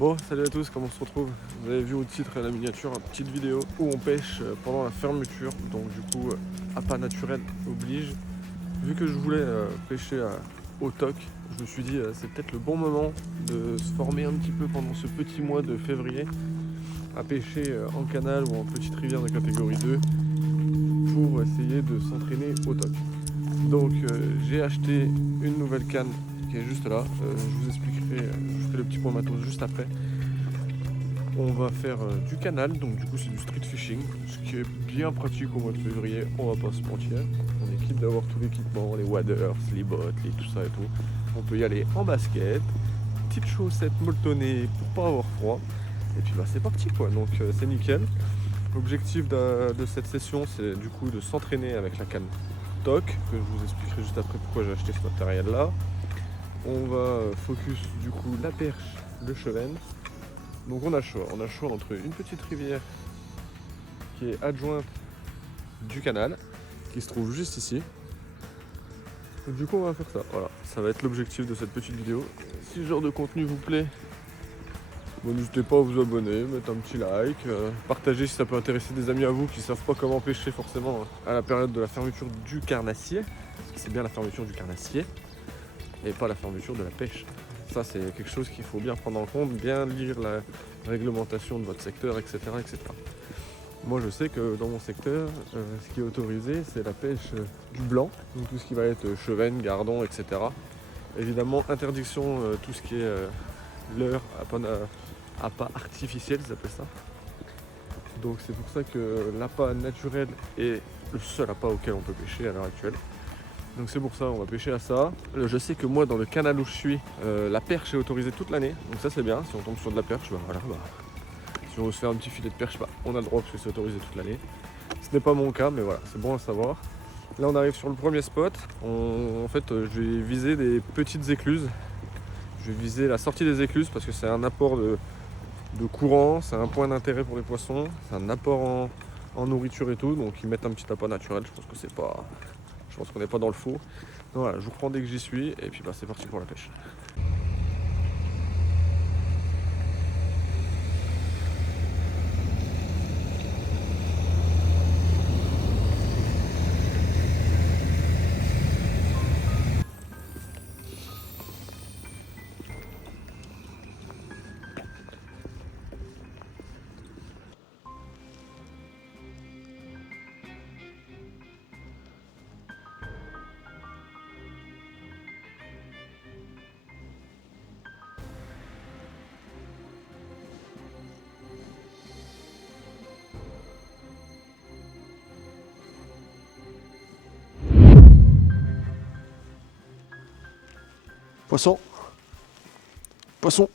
Bon, salut à tous, comment on se retrouve? Vous avez vu au titre et à la miniature une petite vidéo où on pêche pendant la fermeture. Donc du coup, appât naturel oblige. Vu que je voulais pêcher au TOC, je me suis dit c'est peut-être le bon moment de se former un petit peu pendant ce petit mois de février à pêcher en canal ou en petite rivière de catégorie 2 pour essayer de s'entraîner au TOC. Donc j'ai acheté une nouvelle canne qui est juste là. Je vous expliquerai, je ferai le petit point matos juste après. On va faire du canal, donc du coup c'est du street fishing, ce qui est bien pratique au mois de février, on va pas se mentir. On est quitte d'avoir tout l'équipement, les waders, les bottes, tout ça et tout. On peut y aller en basket, petites chaussettes molletonnées pour pas avoir froid. Et puis bah c'est parti quoi, donc c'est nickel. L'objectif de cette session c'est du coup de s'entraîner avec la canne TOC, que je vous expliquerai juste après pourquoi j'ai acheté ce matériel là. On va focus du coup la perche, le chevenne. Donc on a le choix entre une petite rivière qui est adjointe du canal, qui se trouve juste ici. Donc du coup on va faire ça, voilà, ça va être l'objectif de cette petite vidéo. Si ce genre de contenu vous plaît, bon, n'hésitez pas à vous abonner, mettre un petit like, partager si ça peut intéresser des amis à vous qui ne savent pas comment pêcher forcément à la période de la fermeture du carnassier, parce que c'est bien la fermeture du carnassier et pas la fermeture de la pêche. Ça c'est quelque chose qu'il faut bien prendre en compte, bien lire la réglementation de votre secteur, etc. etc. Moi je sais que dans mon secteur, ce qui est autorisé c'est la pêche du blanc, donc tout ce qui va être chevenne, gardon, etc. Évidemment interdiction tout ce qui est leurre à pas artificiel, ils appellent ça. Donc c'est pour ça que l'appât naturel est le seul appât auquel on peut pêcher à l'heure actuelle. Donc c'est pour ça on va pêcher à ça. Je sais que moi dans le canal où je suis, la perche est autorisée toute l'année. Donc ça c'est bien, si on tombe sur de la perche, bah voilà, si on veut se faire un petit filet de perche, bah, on a le droit parce que c'est autorisé toute l'année. Ce n'est pas mon cas, mais voilà, c'est bon à savoir. Là on arrive sur le premier spot. En fait je vais viser des petites écluses. Je vais viser la sortie des écluses parce que c'est un apport de courant, c'est un point d'intérêt pour les poissons, c'est un apport en nourriture et tout, donc ils mettent un petit appât naturel, je pense que c'est pas. Je pense qu'on n'est pas dans le faux. Donc voilà, je vous reprends dès que j'y suis et puis bah c'est parti pour la pêche. Poisson. Poisson.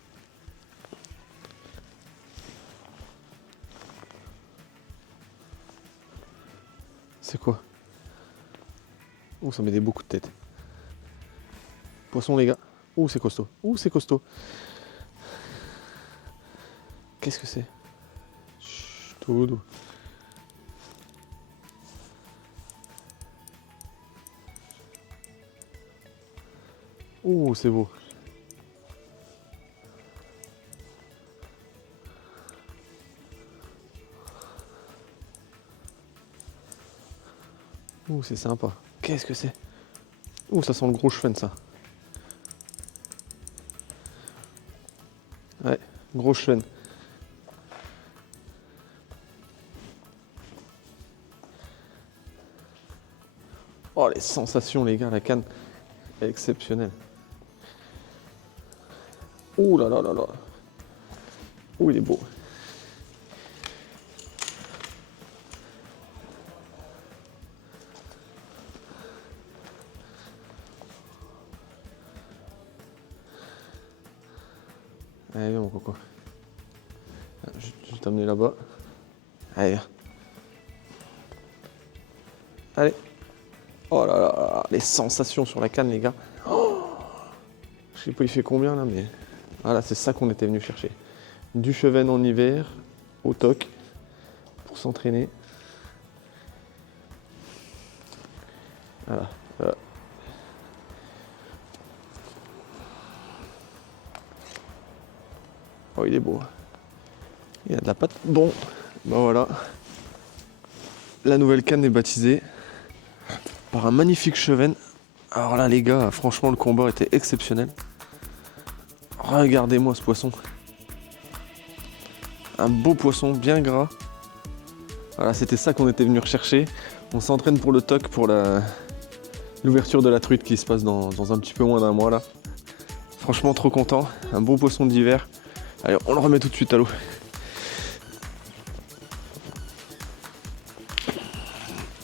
C'est quoi? Oh, ça met des beaucoup de tête. Poisson les gars. Oh c'est costaud. Oh c'est costaud. Qu'est-ce que c'est? Chut, tout doux. Oh c'est beau. Oh c'est sympa. Qu'est-ce que c'est? Oh ça sent le gros chevenne ça. Ouais, gros chevenne. Oh les sensations les gars, la canne est exceptionnelle. Oh là là là là. Oh il est beau. Allez viens mon coco. Je vais t'amener là-bas. Allez viens. Allez. Oh là là, les sensations sur la canne les gars. Oh, je sais pas il fait combien là mais. Voilà c'est ça qu'on était venu chercher. Du chevenne en hiver, au TOC, pour s'entraîner. Voilà. Oh, il est beau. Il y a de la pâte. Bon, bah voilà. La nouvelle canne est baptisée par un magnifique chevenne. Alors là, les gars, franchement, le combat était exceptionnel. Regardez-moi ce poisson. Un beau poisson, bien gras. Voilà, c'était ça qu'on était venu rechercher. On s'entraîne pour le TOC, pour l'ouverture de la truite qui se passe dans un petit peu moins d'un mois là. Franchement, trop content. Un beau poisson d'hiver. Allez, on le remet tout de suite à l'eau.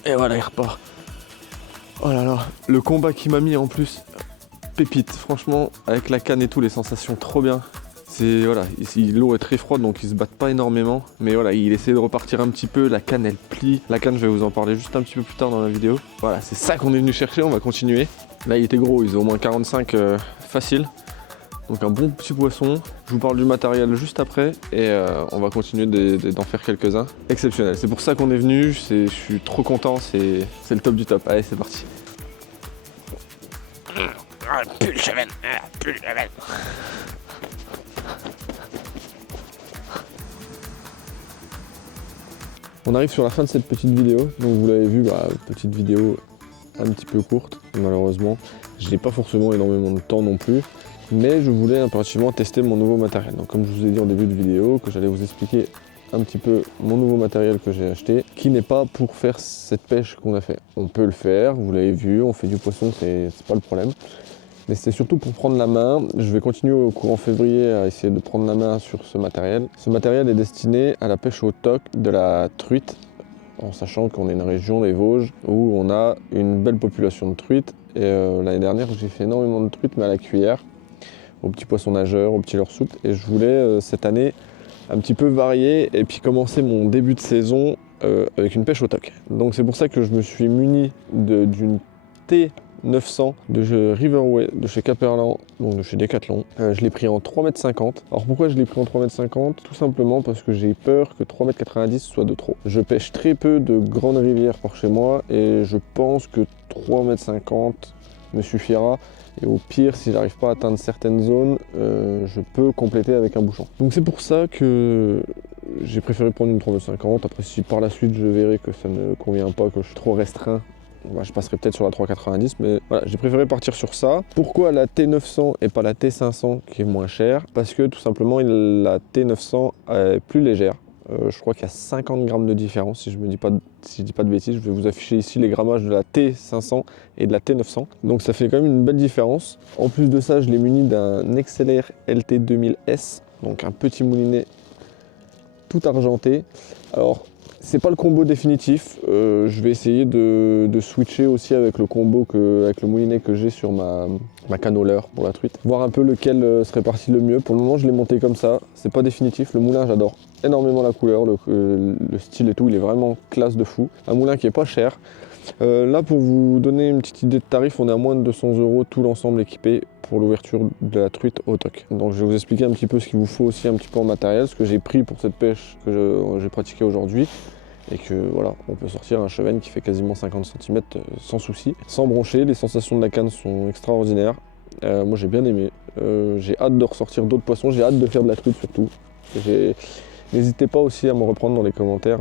Et voilà, il repart. Oh là là, le combat qui m'a mis en plus, pépite. Franchement, avec la canne et tout, les sensations trop bien. C'est voilà, ici l'eau est très froide donc ils se battent pas énormément. Mais voilà, il essaie de repartir un petit peu, la canne elle plie. La canne, je vais vous en parler juste un petit peu plus tard dans la vidéo. Voilà, c'est ça qu'on est venu chercher, on va continuer. Là il était gros, il est au moins 45 facile. Donc un bon petit poisson. Je vous parle du matériel juste après et on va continuer d'en faire quelques-uns. Exceptionnel, c'est pour ça qu'on est venu, je suis trop content, c'est le top du top. Allez, c'est parti. Pull chevenne, pull chevenne. On arrive sur la fin de cette petite vidéo, donc vous l'avez vu, petite vidéo un petit peu courte, malheureusement. Je n'ai pas forcément énormément de temps non plus, mais je voulais impérativement tester mon nouveau matériel. Donc comme je vous ai dit en début de vidéo, que j'allais vous expliquer un petit peu mon nouveau matériel que j'ai acheté, qui n'est pas pour faire cette pêche qu'on a fait. On peut le faire, vous l'avez vu, on fait du poisson, c'est pas le problème. Mais c'est surtout pour prendre la main. Je vais continuer au courant février à essayer de prendre la main sur ce matériel. Ce matériel est destiné à la pêche au TOC de la truite, en sachant qu'on est une région, les Vosges, où on a une belle population de truites. Et l'année dernière, j'ai fait énormément de truites, mais à la cuillère, aux petits poissons nageurs, aux petits leurres soupes. Et je voulais cette année un petit peu varier et puis commencer mon début de saison avec une pêche au TOC. Donc c'est pour ça que je me suis muni d'une T900 de Riverway de chez Caperlan, donc de chez Decathlon. Je l'ai pris en 3,50 m. Alors pourquoi je l'ai pris en 3,50 m? Tout simplement parce que j'ai peur que 3,90 m soit de trop. Je pêche très peu de grandes rivières par chez moi et je pense que 3,50 m me suffira. Et au pire, si j'arrive pas à atteindre certaines zones, je peux compléter avec un bouchon. Donc c'est pour ça que j'ai préféré prendre une 3,50 m. Après, si par la suite je verrai que ça ne convient pas, que je suis trop restreint, je passerai peut-être sur la 3,90 m, mais voilà, j'ai préféré partir sur ça. Pourquoi la T900 et pas la T500 qui est moins chère? Parce que tout simplement la T900 est plus légère. Je crois qu'il y a 50 grammes de différence, si je dis pas de bêtises. Je vais vous afficher ici les grammages de la T500 et de la T900. Donc ça fait quand même une belle différence. En plus de ça, je l'ai muni d'un XLR LT2000S, donc un petit moulinet tout argenté. Alors, c'est pas le combo définitif. Je vais essayer de switcher aussi avec le combo, avec le moulinet que j'ai sur ma canne au leurre pour la truite. Voir un peu lequel se répartit le mieux. Pour le moment, je l'ai monté comme ça. C'est pas définitif. Le moulin, j'adore énormément la couleur, le style et tout. Il est vraiment classe de fou. Un moulin qui est pas cher. Là, pour vous donner une petite idée de tarif, on est à moins de 200 € tout l'ensemble équipé pour l'ouverture de la truite au TOC. Donc je vais vous expliquer un petit peu ce qu'il vous faut aussi un petit peu en matériel, ce que j'ai pris pour cette pêche que j'ai pratiquée aujourd'hui. Et que voilà, on peut sortir un chevenne qui fait quasiment 50 cm sans souci, sans broncher. Les sensations de la canne sont extraordinaires. Moi j'ai bien aimé. J'ai hâte de ressortir d'autres poissons, j'ai hâte de faire de la truite surtout. N'hésitez pas aussi à me reprendre dans les commentaires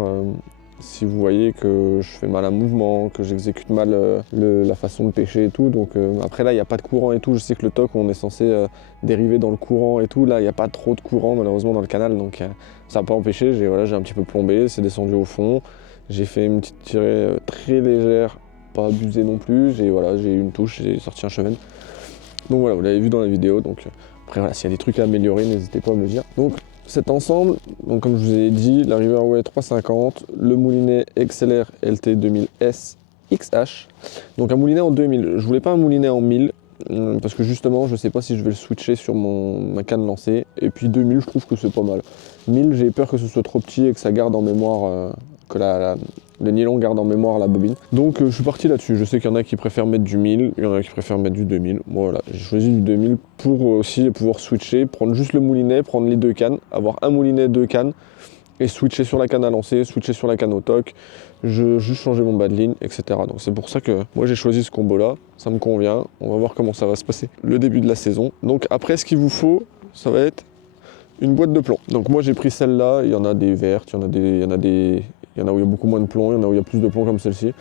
si vous voyez que je fais mal un mouvement, que j'exécute mal la façon de pêcher et tout. Donc après là, il n'y a pas de courant et tout. Je sais que le TOC, on est censé dériver dans le courant et tout. Là, il n'y a pas trop de courant malheureusement dans le canal. Donc ça n'a pas empêché. J'ai un petit peu plombé, c'est descendu au fond. J'ai fait une petite tirée très légère, pas abusée non plus. J'ai eu une touche, j'ai sorti un chevenne. Donc voilà, vous l'avez vu dans la vidéo. Donc après voilà, s'il y a des trucs à améliorer, n'hésitez pas à me le dire. Donc cet ensemble, donc comme je vous ai dit, la Riverway 350, le moulinet XLR LT2000S XH, donc un moulinet en 2000. Je voulais pas un moulinet en 1000 parce que justement je sais pas si je vais le switcher sur ma canne lancée, et puis 2000 je trouve que c'est pas mal. 1000 j'ai peur que ce soit trop petit et que ça garde en mémoire, que le nylon garde en mémoire la bobine. Donc je suis parti là-dessus. Je sais qu'il y en a qui préfèrent mettre du 1000, il y en a qui préfèrent mettre du 2000. Moi voilà, j'ai choisi du 2000 pour aussi pouvoir switcher, prendre juste le moulinet, prendre les deux cannes, avoir un moulinet, deux cannes, et switcher sur la canne à lancer, switcher sur la canne au TOC, juste changer mon bas de ligne, etc. Donc c'est pour ça que moi j'ai choisi ce combo là, ça me convient. On va voir comment ça va se passer le début de la saison. Donc après, ce qu'il vous faut, ça va être une boîte de plomb. Donc moi j'ai pris celle-là, il y en a des vertes, il y en a où il y a beaucoup moins de plomb, il y en a où il y a plus de plomb comme celle-ci.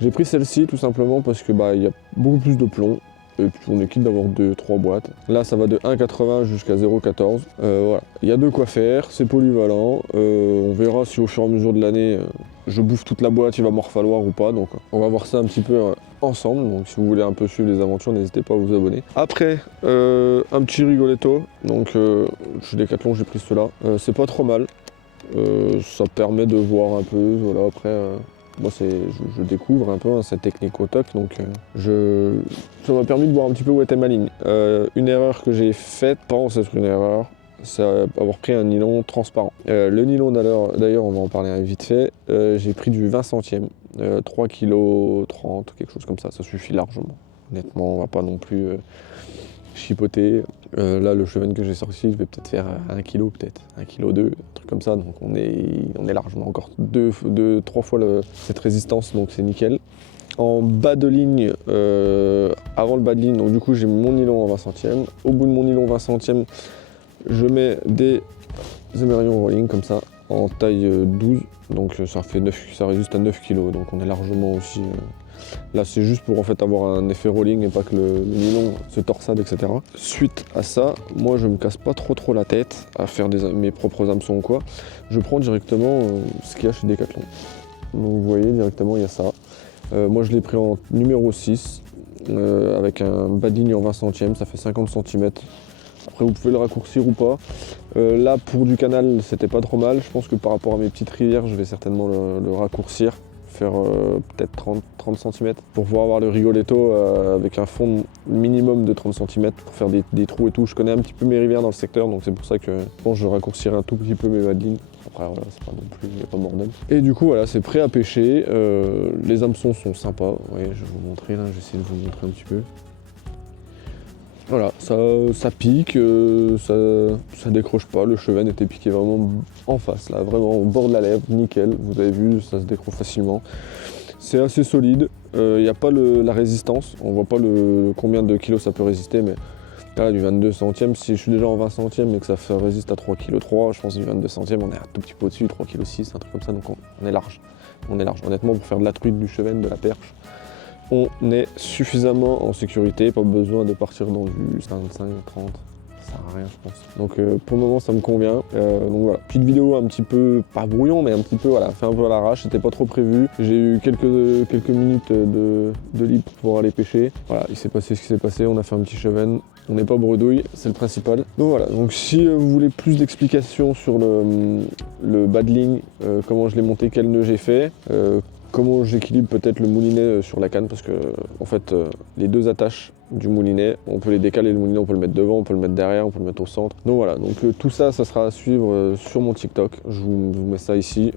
J'ai pris celle-ci tout simplement parce que il y a beaucoup plus de plomb. Et puis on est quitte d'avoir 2-3 boîtes. Là ça va de 1,80 jusqu'à 0,14. Voilà. Il y a de quoi faire, c'est polyvalent. On verra si au fur et à mesure de l'année je bouffe toute la boîte, il va m'en falloir ou pas. Donc on va voir ça un petit peu ensemble. Donc si vous voulez un peu suivre les aventures, n'hésitez pas à vous abonner. Après, un petit rigoletto. Donc chez Decathlon j'ai pris cela. C'est pas trop mal. Ça permet de voir un peu. Voilà, après. Moi, je découvre un peu cette technique au toc, donc ça m'a permis de voir un petit peu où était ma ligne. Une erreur que j'ai faite, pense être une erreur, c'est avoir pris un nylon transparent. Le nylon d'ailleurs, on va en parler vite fait, j'ai pris du 20 centièmes, 3 kg 30, quelque chose comme ça suffit largement. Honnêtement, on va pas non plus chipoter. Là, le Cheven que j'ai sorti, je vais peut-être faire 1 kg, peut-être 1 kg 2, un truc comme ça. Donc on est largement encore 2-3 fois cette résistance, donc c'est nickel. En bas de ligne, avant le bas de ligne, donc du coup j'ai mon nylon en 20 centièmes. Au bout de mon nylon 20 centièmes, je mets des émerillons rolling comme ça, en taille 12. Donc ça résiste à 9 kg, donc on est largement aussi... Là c'est juste pour en fait avoir un effet rolling et pas que le nylon se torsade, etc. Suite à ça, moi je me casse pas trop la tête à faire mes propres hameçons ou quoi. Je prends directement ce qu'il y a chez Decathlon. Donc vous voyez directement il y a ça. Moi je l'ai pris en numéro 6 avec un bas de ligne en 20 centièmes, ça fait 50 cm. Après vous pouvez le raccourcir ou pas. Là pour du canal c'était pas trop mal. Je pense que par rapport à mes petites rivières je vais certainement le raccourcir. Faire peut-être 30 cm pour pouvoir avoir le rigoletto avec un fond minimum de 30 cm pour faire des trous et tout. Je connais un petit peu mes rivières dans le secteur, donc c'est pour ça que je pense que je raccourcirai un tout petit peu mes bas de ligne. Après voilà, c'est pas non plus, il n'y a pas bordel. Et du coup voilà, c'est prêt à pêcher. Les hameçons sont sympas. Vous voyez, je vais vous montrer là, j'essaie de vous montrer un petit peu. Voilà, ça pique, ça décroche pas. Le Cheven était piqué vraiment en face, là, vraiment au bord de la lèvre, nickel. Vous avez vu, ça se décroche facilement. C'est assez solide, il n'y a pas la résistance, on voit pas combien de kilos ça peut résister, mais là, du 22 centièmes, si je suis déjà en 20 centièmes et que ça résiste à 3,3 kg, je pense que du 22 centièmes, on est un tout petit peu au-dessus, 3,6 kg, un truc comme ça, donc on est large. On est large. Honnêtement, pour faire de la truite, du Cheven, de la perche, on est suffisamment en sécurité, pas besoin de partir dans du 25, 30, ça sert à rien je pense. Donc pour le moment ça me convient. Donc voilà, petite vidéo un petit peu, pas brouillon mais un petit peu voilà, fait un peu à l'arrache, c'était pas trop prévu. J'ai eu quelques minutes de libre pour pouvoir aller pêcher. Voilà, il s'est passé ce qui s'est passé, on a fait un petit Cheven. On n'est pas bredouille, c'est le principal. Donc voilà, donc si vous voulez plus d'explications sur le bas de ligne, comment je l'ai monté, quel nœud j'ai fait, comment j'équilibre peut-être le moulinet sur la canne, parce que en fait les deux attaches du moulinet, on peut les décaler, le moulinet on peut le mettre devant, on peut le mettre derrière, on peut le mettre au centre. Donc voilà, donc tout ça, ça sera à suivre sur mon TikTok. Je vous mets ça ici.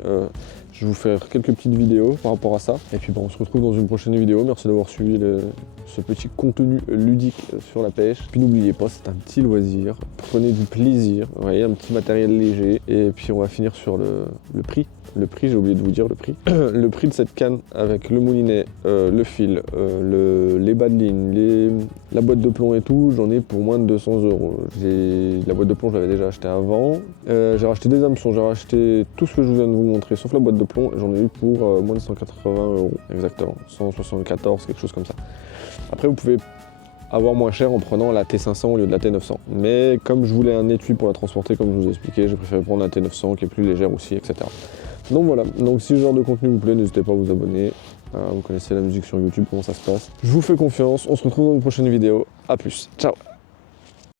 Je vais vous faire quelques petites vidéos par rapport à ça. Et puis on se retrouve dans une prochaine vidéo. Merci d'avoir suivi ce petit contenu ludique sur la pêche. Puis n'oubliez pas, c'est un petit loisir. Prenez du plaisir. Vous voyez, un petit matériel léger. Et puis on va finir sur le prix. Le prix, j'ai oublié de vous dire le prix. Le prix de cette canne avec le moulinet, le fil, les bas de ligne, la boîte de plomb et tout, j'en ai pour moins de 200 €. La boîte de plomb, je l'avais déjà acheté avant. J'ai racheté des hameçons, j'ai racheté tout ce que je viens de vous montrer, sauf la boîte de plomb. J'en ai eu pour moins de 180 €, exactement. 174, quelque chose comme ça. Après, vous pouvez avoir moins cher en prenant la T500 au lieu de la T900. Mais comme je voulais un étui pour la transporter, comme je vous ai expliqué, j'ai préféré prendre la T900 qui est plus légère aussi, etc. Donc voilà, donc si ce genre de contenu vous plaît, n'hésitez pas à vous abonner. Vous connaissez la musique sur YouTube, comment ça se passe. Je vous fais confiance, on se retrouve dans une prochaine vidéo. A plus, ciao.